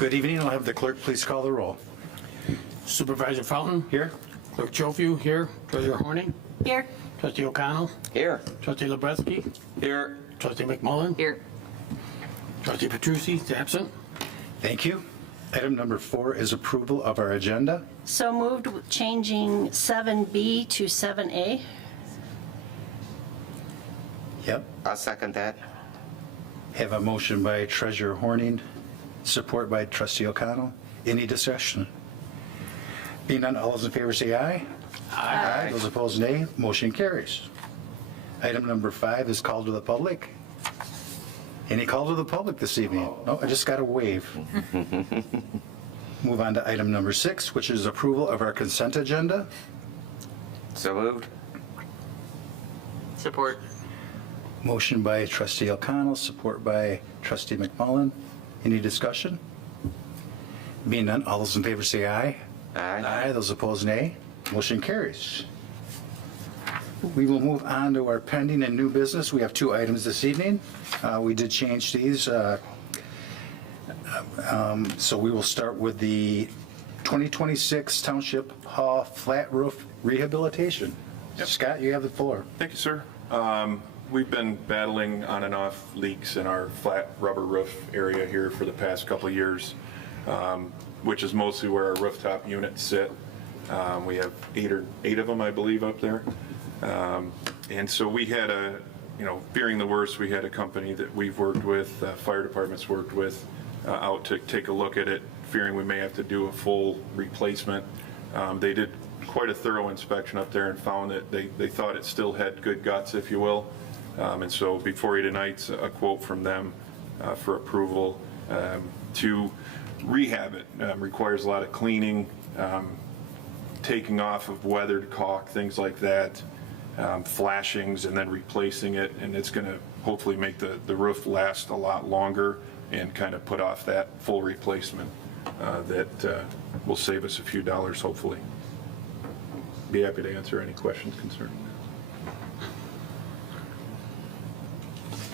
Good evening. I'll have the clerk please call the roll. Supervisor Fountain? Here? Clerk Schofield here. Treasurer Horning? Here. Trustee O'Connell? Here. Trustee Lebretsky? Here. Trustee McMullen? Here. Trustee Petrucci is absent. Thank you. Item number 4 is approval of our agenda. So moved, with changing 7B to 7A. Yep. I'll second that. Have a motion by Treasurer Horning, support by Trustee O'Connell. Any discussion? Being none, all those in favor say aye. Aye. Those opposed, nay. Motion carries. Item number 5 is call to the public. Any call to the public this evening? No, I just got a wave. Move on to item number 6, which is approval of our consent agenda. So moved. Support. Motion by Trustee O'Connell, support by Trustee McMullen. Any discussion? Being none, all those in favor say aye. Aye. Those opposed, nay. Motion carries. We will move on to our pending and new business. We have 2 items this evening. We did change these. So we will start with the 2026 Township Hall Flat Roof Rehabilitation. Yep. Scott, you have the floor. Thank you, sir. We've been battling on and off leaks in our flat rubber roof area here for the past couple of years, which is mostly where our rooftop units sit. We have eight of them, I believe, up there. And so we had fearing the worst, we had a company that we've worked with, fire departments worked with, out to take a look at it, fearing we may have to do a full replacement. They did quite a thorough inspection up there and found that they thought it still had good guts, if you will. And so before you tonight's a quote from them for approval to rehab it. Requires a lot of cleaning, taking off of weathered caulk, things like that, flashings, and then replacing it. And it's going to hopefully make the roof last a lot longer and kind of put off that full replacement that will save us a few dollars, hopefully. Be happy to answer any questions concerning that.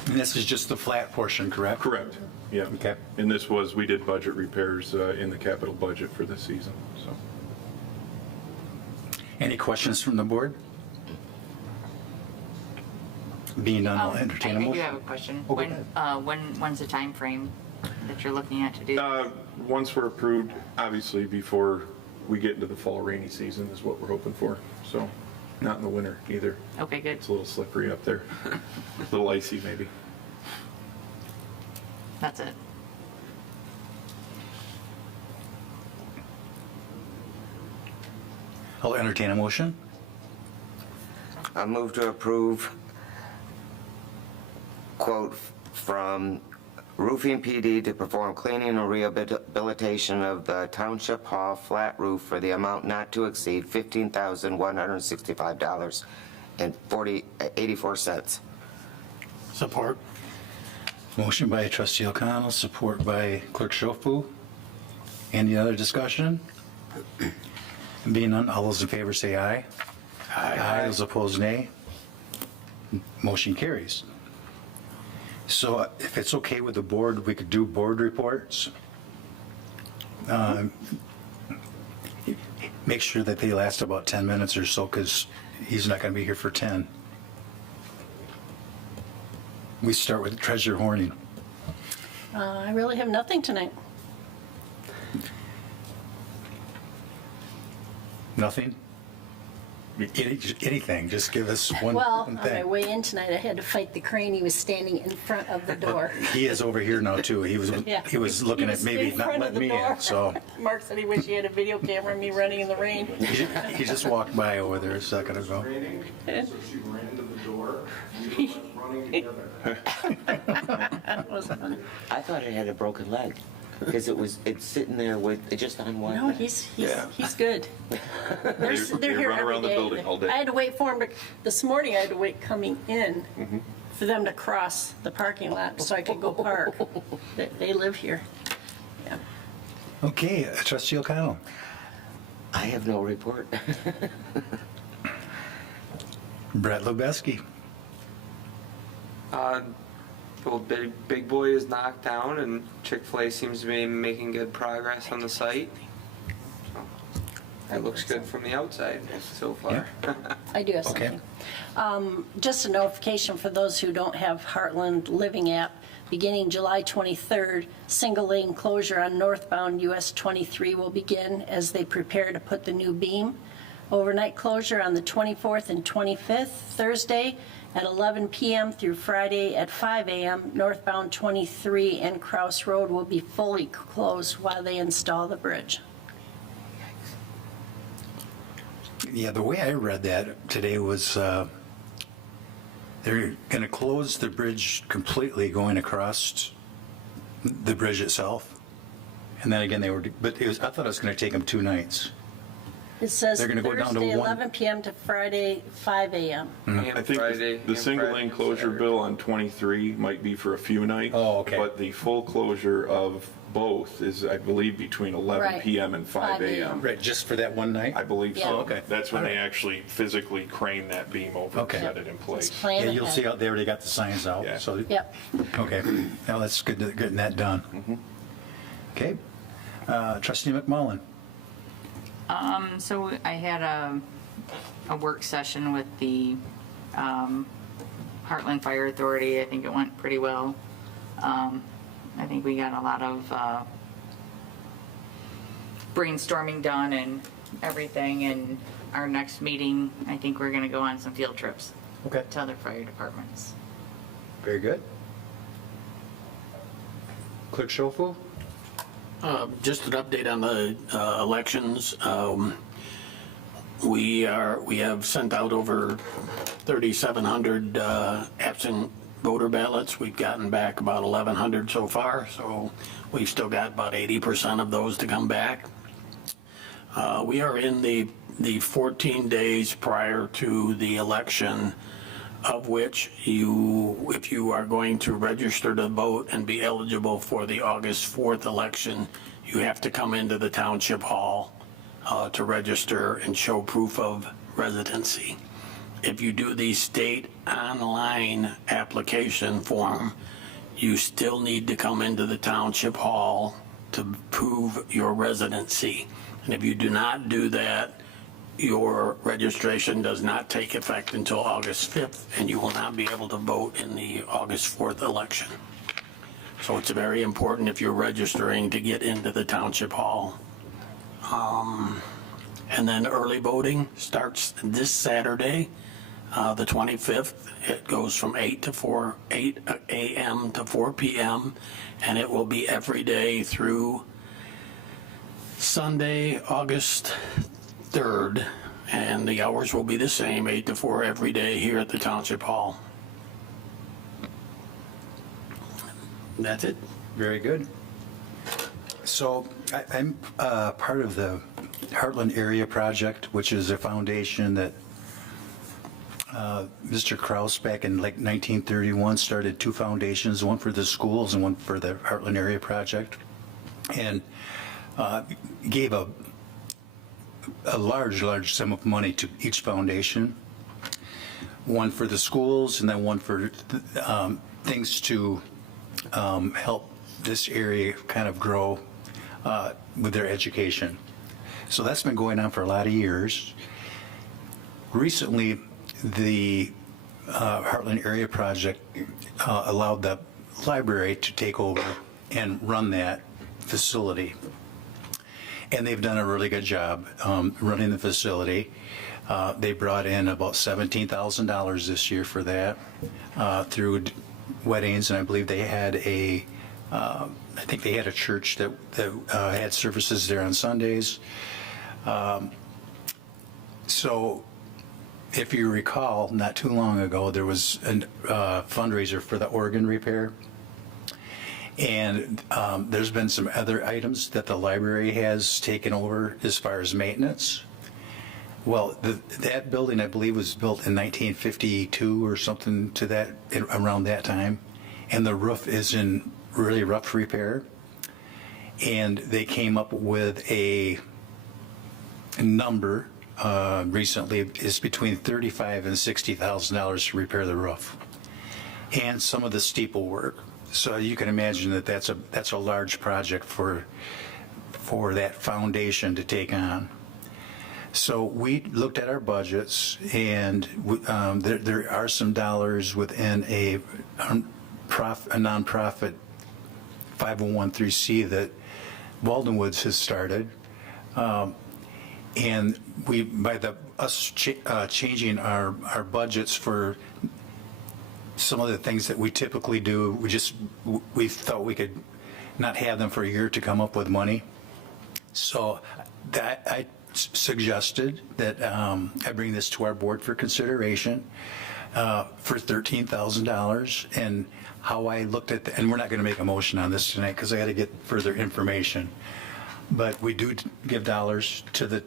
And this is just the flat portion, correct? Correct. Yeah. Okay. And this was, we did budget repairs in the capital budget for this season, so. Any questions from the board? Being none, I'll entertain a I do motion. have a question. Oh, go ahead. When's the time frame that you're looking at to do? Once we're approved, obviously before we get into the fall rainy season is what we're hoping for. So not in the winter either. Okay, good. It's a little slippery up there. A little icy maybe. That's it. I'll entertain a motion. I move to approve quote from Roofing PD to perform cleaning and rehabilitation of the Township Hall flat roof for the amount not to exceed $15,165.84. Support. Motion by Trustee O'Connell, support by Clerk Schofield. Any other discussion? Being none, all those in favor say aye. Aye. Those opposed, nay. Motion carries. So if it's okay with the board, we could do board reports. Make sure that they last about 10 minutes or so, because he's not going to be here for 10. We start with Treasurer Horning. I really have nothing tonight. Nothing? Anything, just give us one Well, on thing. my way in tonight, I had to fight the crane. He was standing in front of the door. He is over here now too. He was Yeah. looking He at was maybe in not front of letting the me in, door. so Mark said he wished he had a video camera of me running in the rain. he just walked by over there a second ago. Raining, so she ran to the door, we were running together. That was fun. I thought it had a broken leg because it's sitting there with it just on one. No, leg. he's good. They're They here run every around the day. building all day. I had to wait for him this morning. I had to wait coming in for them to cross the parking lot so I could go park. They live here. Yeah. Okay, Trustee O'Connell. I have no report. Brett Lubeski. Well, Big Boy is knocked down, and Chick-fil-A seems to be making good progress on the site. So, that looks good from the outside so far. I do have Okay. something. Just a notification for those who don't have Heartland Living app. Beginning July 23rd, single lane closure on northbound US 23 will begin as they prepare to put the new beam. Overnight closure on the 24th and 25th, Thursday at 11 p.m. through Friday at 5 a.m. Northbound 23 and Kraus Road will be fully closed while they install the bridge. Yeah, the way I read that today was they're going to close the bridge completely going across the bridge itself. And then again, I thought it was going to take them 2 nights. It says They're gonna go down to Thursday, one- 11 p.m. to Friday, 5 a.m. I think the single lane closure bill on 23 might be for a few nights. Oh, okay. But the full closure of both is, I believe, between 11 Right. p.m. and 5 a.m. Right, just for that one night? I believe Yeah. so. Oh, okay. That's when All they right. actually physically crane that beam over and Okay. set it in Just place. plan Yeah, you'll ahead. see out there, they got the signs out, Yeah. so. Yep. Okay, now that's good, getting that done. Okay, trustee McMullen. So I had a work session with the Heartland Fire Authority. I think it went pretty well. I think we got a lot of brainstorming done and everything. And our next meeting, I think we're going to go on some field trips Okay, to other fire departments. very good. Clerk Schofield? Just an update on the elections. We have sent out over 3,700 absent voter ballots. We've gotten back about 1,100 so far, so we've still got about 80% of those to come back. We are in the 14 days prior to the election, of which if you are going to register to vote and be eligible for the August 4th election, you have to come into the township hall to register and show proof of residency. If you do the state online application form, you still need to come into the township hall to prove your residency. And if you do not do that, your registration does not take effect until August 5th, and you will not be able to vote in the August 4th election. So it's very important if you're registering to get into the township hall. And then early voting starts this Saturday, the 25th. It goes from 8 a.m. to 4 p.m., and it will be every day through Sunday, August 3rd, and the hours will be the same, 8 to 4 every day here at the Township Hall. That's it. Very good. So I'm part of the Heartland Area Project, which is a foundation that Mr. Kraus back in like 1931 started 2 foundations, one for the schools and one for the Heartland Area Project, and gave a large sum of money to each foundation, one for the schools and then one for things to help this area kind of grow with their education. So that's been going on for a lot of years. Recently, the Heartland Area Project allowed the library to take over and run that facility. And they've done a really good job running the facility. They brought in about $17,000 this year for that through weddings, and I believe they had I think they had a church that had services there on Sundays. So if you recall, not too long ago, there was a fundraiser for the organ repair. And there's been some other items that the library has taken over as far as maintenance. Well, that building, I believe, was built in 1952 or something to that, around that time. And the roof is in really rough repair. And they came up with a number recently, it's between $35,000 and $60,000 to repair the roof. and some of the steeple work. So you can imagine that that's a large project for that foundation to take on. So we looked at our budgets, and there are some dollars within a nonprofit 501(c) that Walden Woods has started. And by us changing our budgets for some of the things that we typically do, we thought we could not have them for a year to come up with money. So I suggested that I bring this to our board for consideration for $13,000, and how I looked at and we're not going to make a motion on this tonight because I got to get further information. But we do give dollars to the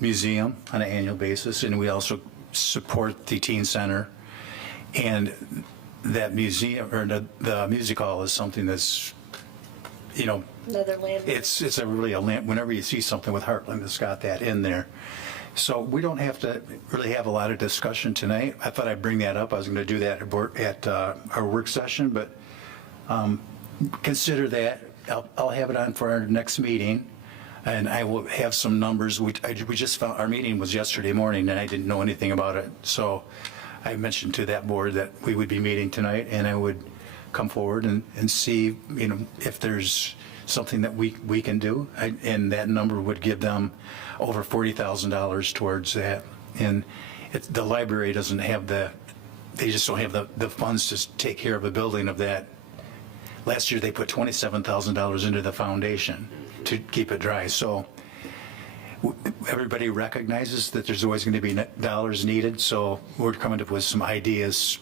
museum on an annual basis, and we also support the teen center. And that museum, or the music hall, is something that's, Another landmark. it's really a land. Whenever you see something with Heartland, it's got that in there. So we don't have to really have a lot of discussion tonight. I thought I'd bring that up. I was going to do that at our work session, but consider that. I'll have it on for our next meeting, and I will have some numbers. We just found, our meeting was yesterday morning, and I didn't know anything about it. So I mentioned to that board that we would be meeting tonight, and I would come forward and see, if there's something that we can do. And that number would give them over $40,000 towards that. And the library doesn't have they just don't have the funds to take care of a building of that. Last year, they put $27,000 into the foundation to keep it dry. So everybody recognizes that there's always going to be dollars needed. So we're coming up with some ideas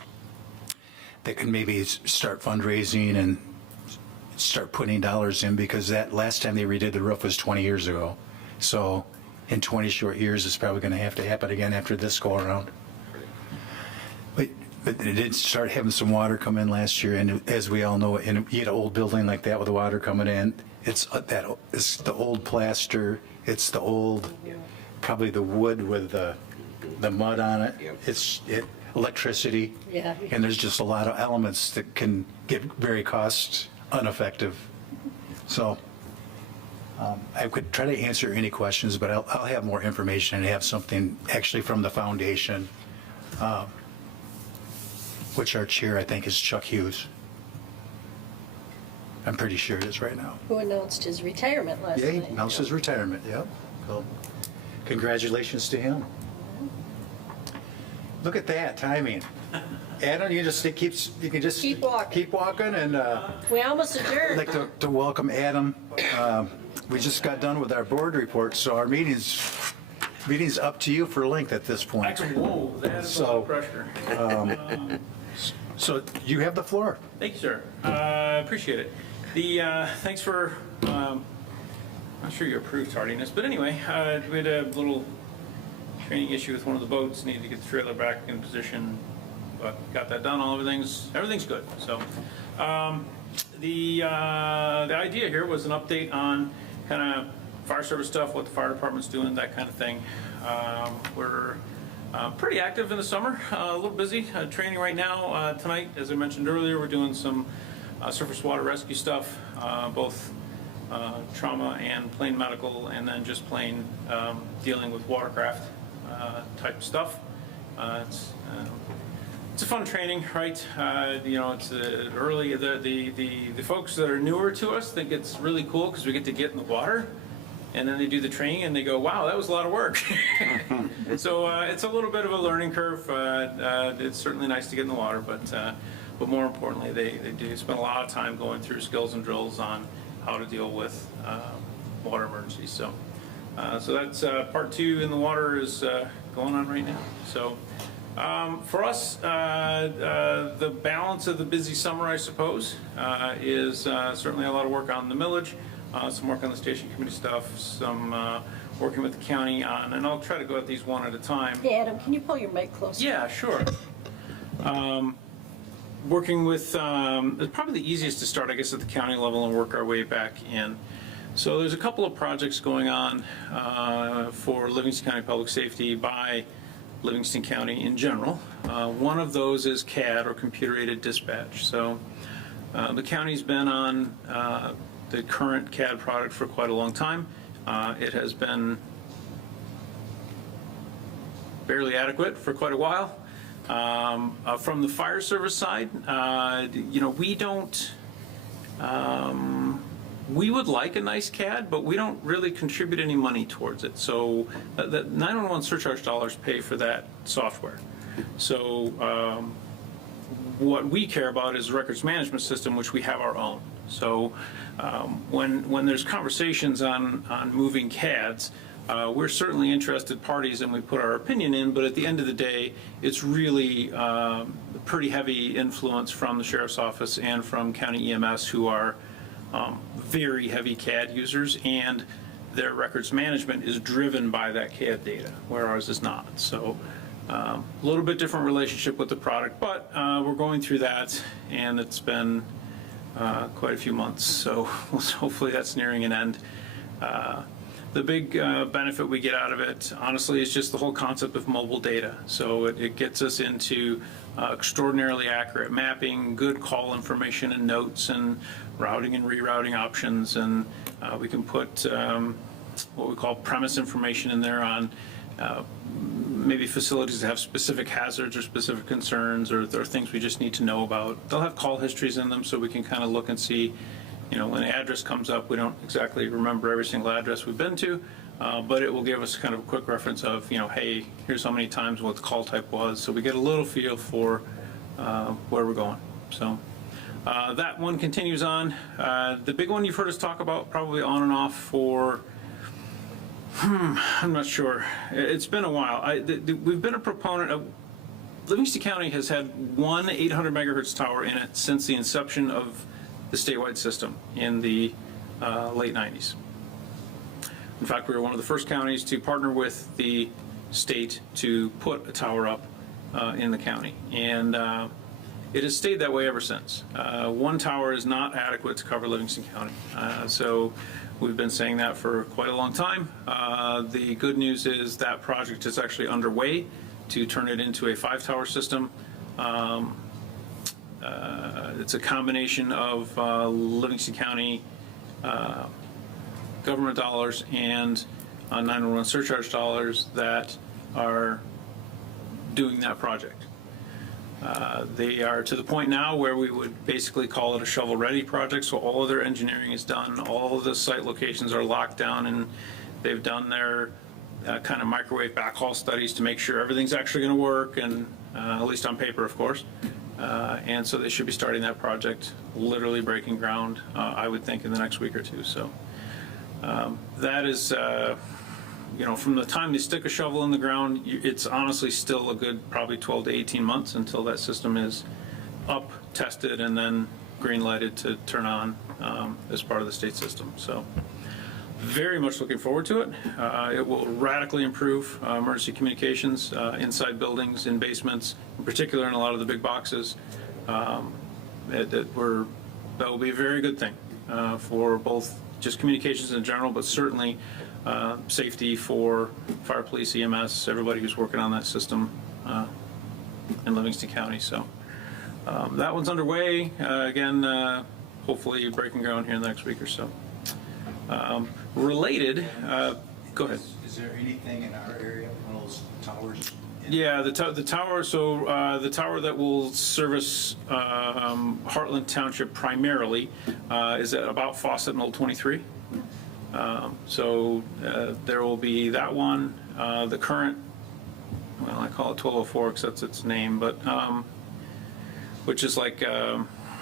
that can maybe start fundraising and start putting dollars in, because that last time they redid the roof was 20 years ago. So in 20 short years, it's probably going to have to happen again after this go around. But it did start having some water come in last year, and as we all know, you get an old building like that with the water coming in, it's the old plaster, it's the old, probably the wood with the mud on it. It's electricity. Yeah. And there's just a lot of elements that can get very cost ineffective. So I could try to answer any questions, but I'll have more information and have something actually from the foundation, which our chair, I think, is Chuck Hughes. I'm pretty sure it is right now. Who announced his retirement last Yeah, he night. announced his retirement, yep. So, congratulations to him. Look at that timing. Adam, you can just Keep walking. keep walking, and We almost I'd adjourned. like to welcome Adam. We just got done with our board report, so our meeting's up to you for length at this point. Whoa, that's a lot of pressure. So you have the floor. Thank you, sir. Appreciate it. Thanks for, I'm not sure you approved tardiness, but anyway, we had a little training issue with one of the boats, needed to get the trailer back in position, but got that done, everything's good. So, the idea here was an update on kind of fire service stuff, what the fire department's doing, that kind of thing. We're pretty active in the summer, a little busy training right now. Tonight, as I mentioned earlier, we're doing some surface water rescue stuff, both trauma and plain medical, and then just plain dealing with watercraft type stuff. It's a fun training, right? It's early. The folks that are newer to us think it's really cool because we get to get in the water. And then they do the training and they go, wow, that was a lot of work. So it's a little bit of a learning curve. It's certainly nice to get in the water, but more importantly, they do spend a lot of time going through skills and drills on how to deal with water emergencies. So that's part 2 in the water is going on right now. So for us, the balance of the busy summer, I suppose, is certainly a lot of work on the millage. Some work on the station committee stuff, some working with the county on, and I'll try to go at these one at a time. Hey, Adam, can you pull your mic closer? Yeah, sure. Working with, it's probably the easiest to start, I guess, at the county level and work our way back in. So there's a couple of projects going on for Livingston County Public Safety by Livingston County in general. One of those is CAD, or computer-aided dispatch. So the county's been on the current CAD product for quite a long time. It has been barely adequate for quite a while. From the fire service side, we don't, we would like a nice CAD, but we don't really contribute any money towards it. So the 911 surcharge dollars pay for that software. So what we care about is the records management system, which we have our own. So when there's conversations on moving CADs, we're certainly interested parties and we put our opinion in, but at the end of the day, it's really pretty heavy influence from the sheriff's office and from county EMS, who are very heavy CAD users, and their records management is driven by that CAD data, where ours is not. So a little bit different relationship with the product, but we're going through that, and it's been quite a few months, so hopefully that's nearing an end. The big benefit we get out of it, honestly, is just the whole concept of mobile data. So it gets us into extraordinarily accurate mapping, good call information and notes, and routing and rerouting options. And we can put what we call premise information in there on maybe facilities that have specific hazards or specific concerns, or things we just need to know about. They'll have call histories in them, so we can kind of look and see, when an address comes up, we don't exactly remember every single address we've been to, but it will give us kind of a quick reference of, hey, here's how many times what the call type was. So we get a little feel for where we're going. So that one continues on. The big one you've heard us talk about probably on and off for, I'm not sure. It's been a while. We've been a proponent of, Livingston County has had one 800 megahertz tower in it since the inception of the statewide system in the late 90s. In fact, we were one of the first counties to partner with the state to put a tower up in the county, and it has stayed that way ever since. One tower is not adequate to cover Livingston County, so we've been saying that for quite a long time. The good news is that project is actually underway to turn it into a 5-tower system. It's a combination of Livingston County government dollars and 911 surcharge dollars that are doing that project. They are to the point now where we would basically call it a shovel-ready project, so all of their engineering is done, all of the site locations are locked down, and they've done their kind of microwave backhaul studies to make sure everything's actually going to work, and at least on paper, of course. And so they should be starting that project, literally breaking ground, I would think, in the next week or two. So that is, from the time they stick a shovel in the ground, it's honestly still a good probably 12 to 18 months until that system is up, tested, and then green lighted to turn on as part of the state system. So very much looking forward to it. It will radically improve emergency communications inside buildings, in basements, in particular in a lot of the big boxes. That will be a very good thing for both just communications in general, but certainly safety for fire, police, EMS, everybody who's working on that system in Livingston County. So that one's underway. Again, hopefully breaking ground here in the next week or so. Related, go ahead. Is there anything in our area, one of those towers? Yeah, the tower. So the tower that will service Heartland Township primarily is at about Fawcett and Old 23. So there will be that one. The current, well, I call it 1204 because that's its name, but which is like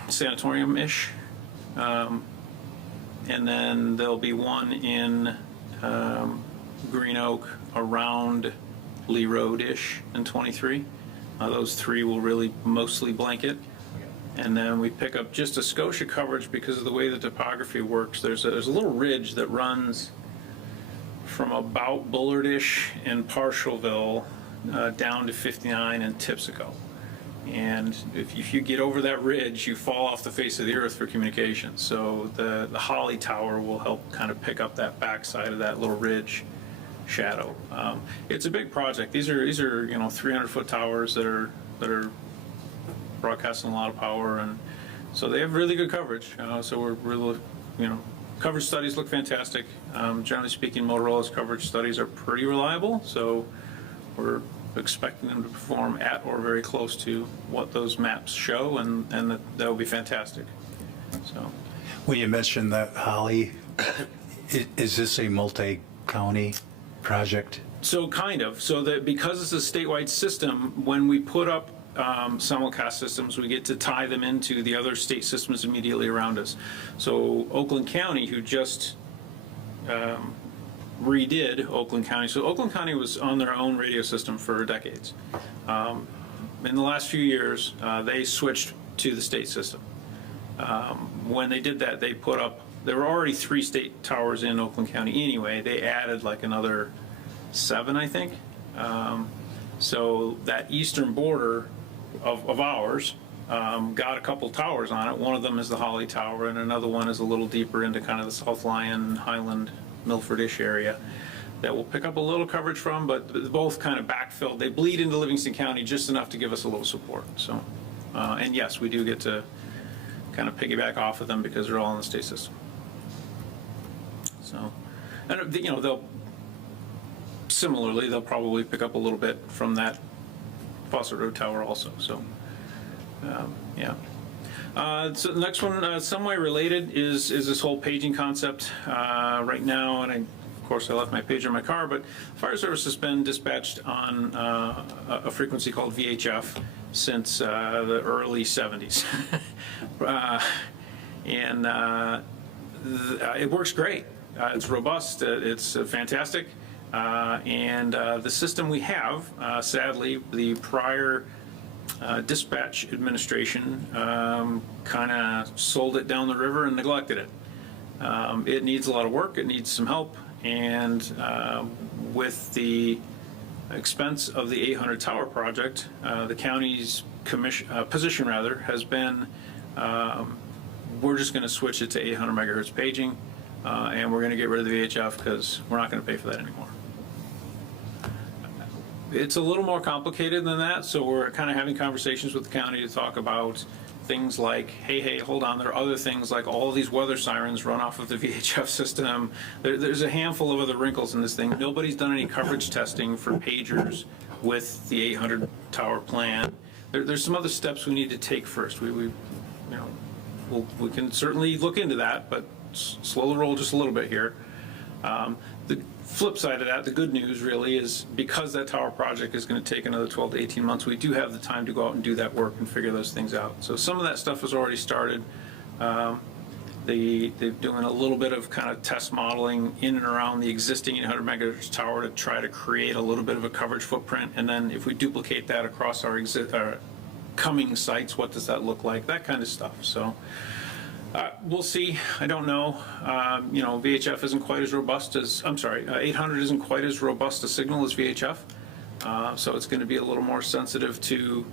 sanatorium-ish. And then there'll be one in Green Oak around Lee Road-ish in 23. Those three will really mostly blanket. And then we pick up just a Scotia coverage because of the way the topography works. There's a little ridge that runs from about Bullard-ish and Partialville down to 59 and Tipsico. And if you get over that ridge, you fall off the face of the earth for communications. So the Holly Tower will help kind of pick up that backside of that little ridge shadow. It's a big project. These are 300-foot towers that are broadcasting a lot of power, and so they have really good coverage. So we're really, coverage studies look fantastic. Generally speaking, Motorola's coverage studies are pretty reliable, so we're expecting them to perform at or very close to what those maps show, and that will be fantastic. So. When you mentioned that, Holly, is this a multi-county project? So kind of. So that because it's a statewide system, when we put up simulcast systems, we get to tie them into the other state systems immediately around us. So Oakland County, who just redid Oakland County. So Oakland County was on their own radio system for decades. In the last few years, they switched to the state system. When they did that, they put up, there were already 3 state towers in Oakland County anyway. They added like another 7, I think. So that eastern border of ours got a couple towers on it. One of them is the Holly Tower, and another one is a little deeper into kind of the South Lyon, Highland, Milfordish area that we'll pick up a little coverage from, but both kind of backfilled. They bleed into Livingston County just enough to give us a little support. So, and yes, we do get to kind of piggyback off of them because they're all in the state system. So, and they'll probably pick up a little bit from that Fawcett Road Tower also. So, yeah. So the next one, somewhat related, is this whole paging concept right now, and of course I left my pager in my car, but fire service has been dispatched on a frequency called VHF since the early 70s. And it works great. It's robust, it's fantastic, and the system we have, sadly, the prior dispatch administration kind of sold it down the river and neglected it. It needs a lot of work, it needs some help, and with the expense of the 800 tower project, the county's position has been we're just going to switch it to 800 megahertz paging, and we're going to get rid of the VHF because we're not going to pay for that anymore. It's a little more complicated than that, so we're kind of having conversations with the county to talk about things like, hey, hold on, there are other things like all these weather sirens run off of the VHF system. There's a handful of other wrinkles in this thing. Nobody's done any coverage testing for pagers with the 800 tower plan. There's some other steps we need to take first. We can certainly look into that, but slow the roll just a little bit here. The flip side of that, the good news really, is because that tower project is going to take another 12 to 18 months, we do have the time to go out and do that work and figure those things out. So some of that stuff has already started. They're doing a little bit of kind of test modeling in and around the existing 800 megahertz tower to try to create a little bit of a coverage footprint. And then if we duplicate that across our coming sites, what does that look like? That kind of stuff. So we'll see. I don't know. VHF isn't quite as robust as, 800 isn't quite as robust a signal as VHF. So it's going to be a little more sensitive to,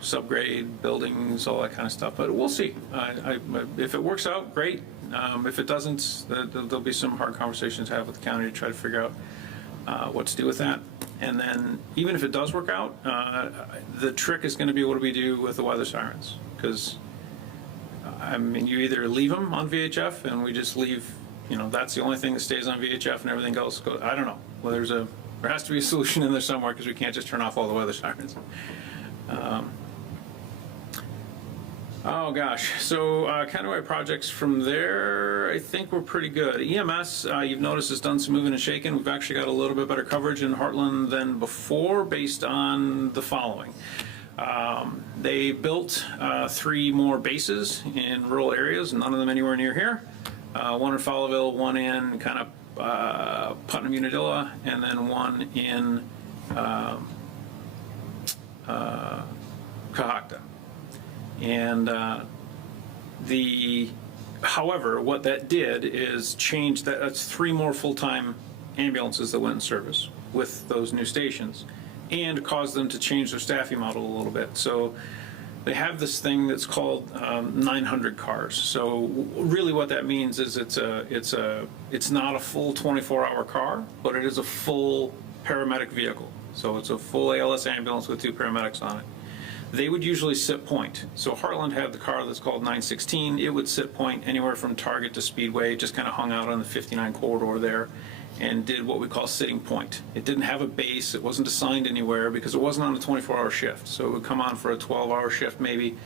subgrade buildings, all that kind of stuff. But we'll see. If it works out, great. If it doesn't, there'll be some hard conversations to have with the county to try to figure out what to do with that. And then even if it does work out, the trick is going to be what do we do with the weather sirens? Because, you either leave them on VHF and we just leave, that's the only thing that stays on VHF and everything else goes, I don't know. Well, there has to be a solution in there somewhere because we can't just turn off all the weather sirens. Oh gosh, so countrywide projects from there, I think we're pretty good. EMS, you've noticed, has done some moving and shaking. We've actually got a little bit better coverage in Heartland than before based on the following. They built 3 more bases in rural areas, none of them anywhere near here. One in Fowlerville, one in kind of Putnam Unadilla, and then one in Cohocton. And however, what that did is change that. That's 3 more full-time ambulances that went in service with those new stations, and caused them to change their staffing model a little bit. So they have this thing that's called 900 cars. So really what that means is it's not a full 24-hour car, but it is a full paramedic vehicle. So it's a full ALS ambulance with 2 paramedics on it. They would usually sit point. So Heartland had the car that's called 916. It would sit point anywhere from Target to Speedway, just kind of hung out on the 59 corridor there and did what we call sitting point. It didn't have a base. It wasn't assigned anywhere because it wasn't on a 24-hour shift. So it would come on for a 12-hour shift maybe,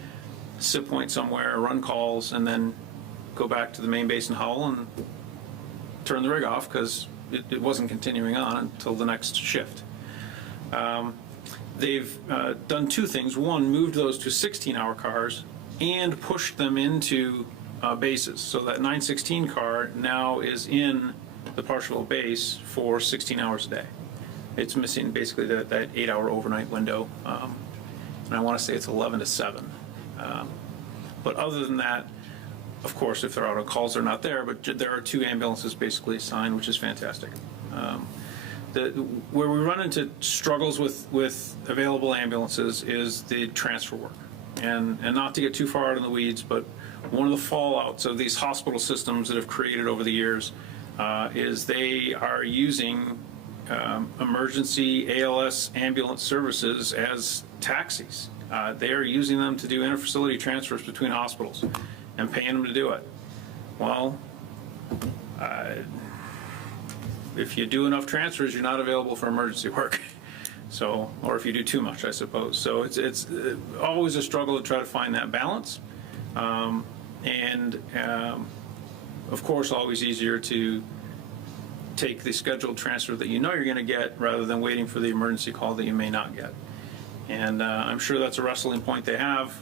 sit point somewhere, run calls, and then go back to the main base in Howell and turn the rig off because it wasn't continuing on until the next shift. They've done 2 things. One, moved those to 16-hour cars and pushed them into bases. So that 916 car now is in the Parshville base for 16 hours a day. It's missing basically that 8-hour overnight window. And I want to say it's 11 to 7. But other than that, of course, if they're out on calls, they're not there, but there are 2 ambulances basically assigned, which is fantastic. Where we run into struggles with available ambulances is the transfer work. And not to get too far out in the weeds, but one of the fallouts of these hospital systems that have created over the years is they are using emergency ALS ambulance services as taxis. They are using them to do interfacility transfers between hospitals and paying them to do it. Well, if you do enough transfers, you're not available for emergency work. So, or if you do too much, I suppose. So it's always a struggle to try to find that balance. Of course, always easier to take the scheduled transfer that you know you're going to get rather than waiting for the emergency call that you may not get. And I'm sure that's a wrestling point they have.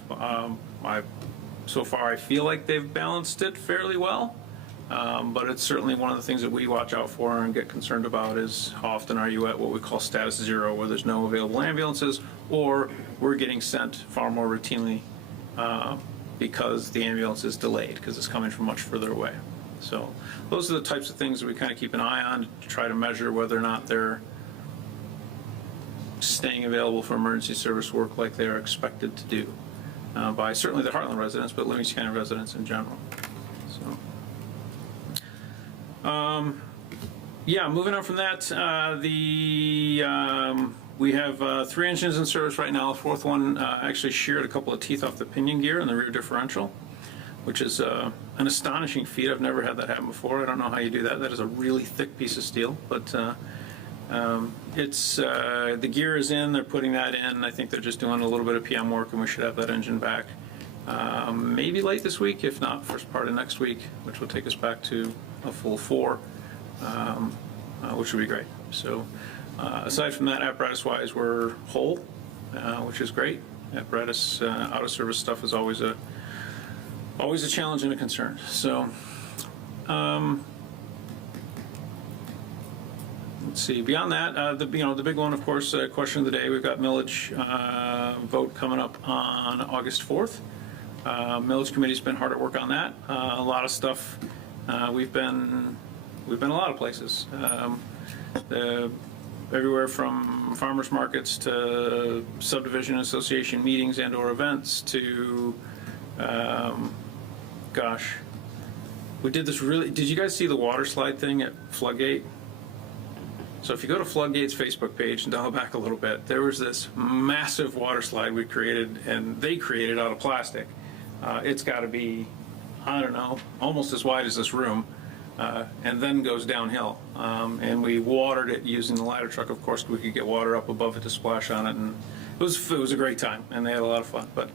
So far, I feel like they've balanced it fairly well. But it's certainly one of the things that we watch out for and get concerned about is how often are you at what we call status 0, where there's no available ambulances, or we're getting sent far more routinely because the ambulance is delayed because it's coming from much further away. So those are the types of things that we kind of keep an eye on to try to measure whether or not they're staying available for emergency service work like they are expected to do by certainly the Heartland residents, but Livingston County residents in general. Yeah, moving on from that, we have 3 engines in service right now. The 4th one actually sheared a couple of teeth off the pinion gear in the rear differential, which is an astonishing feat. I've never had that happen before. I don't know how you do that. That is a really thick piece of steel, but the gear is in. They're putting that in. I think they're just doing a little bit of PM work, and we should have that engine back maybe late this week, if not first part of next week, which will take us back to a full 4, which would be great. So aside from that, apparatus-wise, we're whole, which is great. Apparatus out-of-service stuff is always a challenge and a concern. So let's see. Beyond that, the big one, of course, question of the day. We've got millage vote coming up on August 4th. Millage committee's been hard at work on that. A lot of stuff. We've been a lot of places. Everywhere from farmers markets to subdivision association meetings and/or events to, we did this really. Did you guys see the water slide thing at Floodgate? So if you go to Floodgate's Facebook page and dial back a little bit, there was this massive water slide we created, and they created out of plastic. It's got to be, I don't know, almost as wide as this room, and then goes downhill. And we watered it using the ladder truck. Of course, we could get water up above it to splash on it, and it was a great time, and they had a lot of fun. But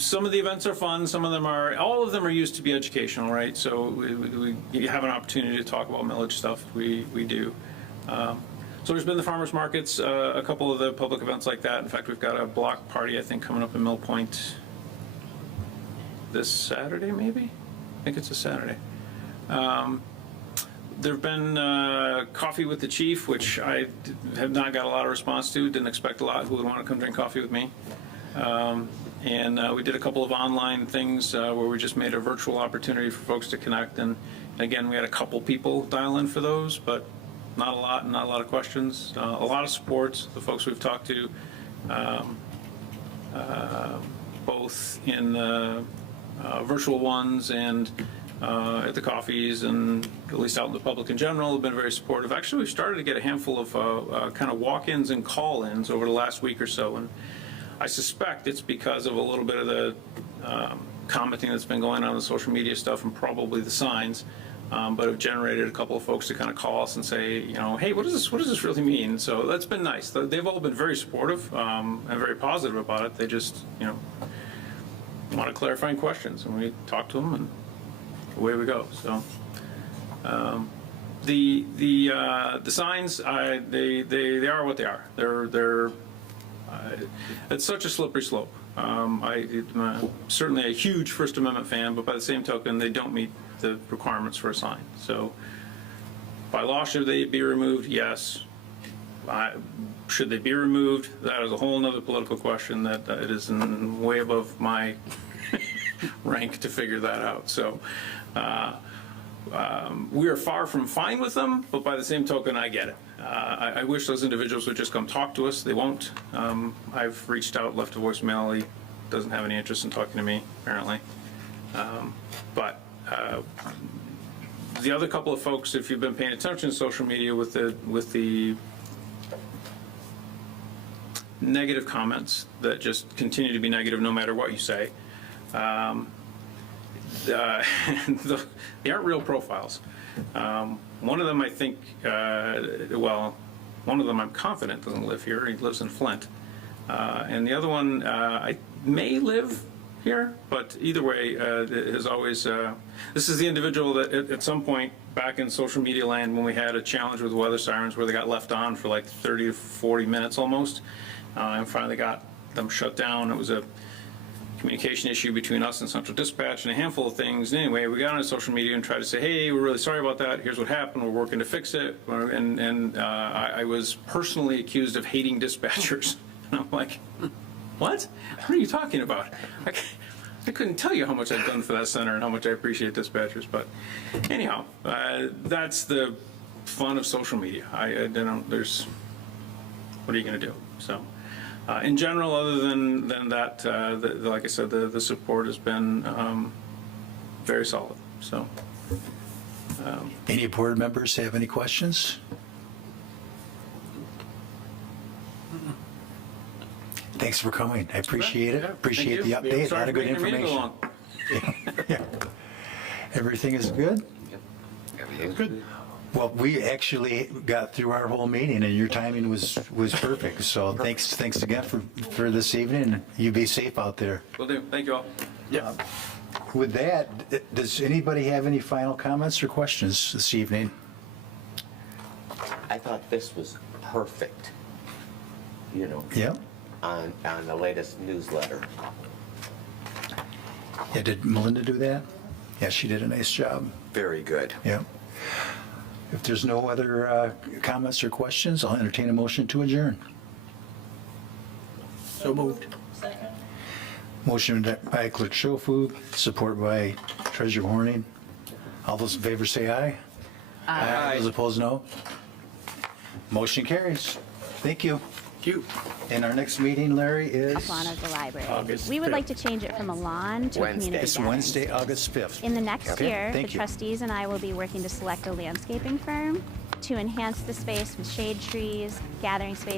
some of the events are fun. All of them are used to be educational, right? So we have an opportunity to talk about millage stuff. We do. So there's been the farmers markets, a couple of the public events like that. In fact, we've got a block party, I think, coming up in Mill Point this Saturday, maybe? I think it's a Saturday. There have been coffee with the chief, which I have not got a lot of response to. Didn't expect a lot. Who would want to come drink coffee with me? And we did a couple of online things where we just made a virtual opportunity for folks to connect. And again, we had a couple people dial in for those, but not a lot of questions. A lot of supports. The folks we've talked to both in the virtual ones and at the coffees, and at least out in the public in general, have been very supportive. Actually, we've started to get a handful of kind of walk-ins and call-ins over the last week or so, and I suspect it's because of a little bit of the commenting that's been going on the social media stuff and probably the signs, but have generated a couple of folks to kind of call us and say, you know, hey, what does this really mean? So that's been nice. They've all been very supportive and very positive about it. They just, you know, want to clarifying questions, and we talk to them, and away we go. So the signs, they are what they are. They're it's such a slippery slope. I'm certainly a huge First Amendment fan, but by the same token, they don't meet the requirements for a sign. So by law, should they be removed? Yes. Should they be removed? That is a whole nother political question that it is way above my rank to figure that out. So we are far from fine with them, but by the same token, I get it. I wish those individuals would just come talk to us. They won't. I've reached out, left a voicemail. He doesn't have any interest in talking to me, apparently. But the other couple of folks, if you've been paying attention to social media with the negative comments that just continue to be negative no matter what you say, they aren't real profiles. One of them, I think, one of them I'm confident doesn't live here. He lives in Flint. And the other one, I may live here, but either way, is always, this is the individual that at some point back in social media land, when we had a challenge with weather sirens where they got left on for like 30 to 40 minutes almost, and finally got them shut down. It was a communication issue between us and Central Dispatch and a handful of things. And anyway, we got on social media and tried to say, hey, we're really sorry about that. Here's what happened. We're working to fix it. And I was personally accused of hating dispatchers. And I'm like, what? What are you talking about? I couldn't tell you how much I've done for that center and how much I appreciate dispatchers. But anyhow, that's the fun of social media. I don't, there's, what are you going to do? So. In general, other than that, like I said, the support has been very solid. So, Any board members have any questions? Thanks for coming. I appreciate it. Appreciate the update. A lot of good information. Yeah. Everything is good? Everything's good. Well, we actually got through our whole meeting, and your timing was perfect. So thanks again for this evening. You be safe out there. Will do. Thank you all. Yeah. With that, does anybody have any final comments or questions this evening? I thought this was perfect, you know, Yeah. on the latest newsletter. Yeah. Did Melinda do that? Yeah, she did a nice job. Very good. Yeah. If there's no other comments or questions, I'll entertain a motion to adjourn. So moved. Motion by Clerk Schofield, support by Treasurer Horning. All those in favor say aye. Aye. Those opposed, no. Motion carries. Thank you. Thank you. And our next meeting, Larry, is? Lawn of the library. August We would 5th. like to change it from a lawn to a Wednesday. community It's gathering Wednesday, space. August 5th. In the next Okay, year, the thank you. trustees and I will be working to select a landscaping firm to enhance the space with shade trees, gathering space,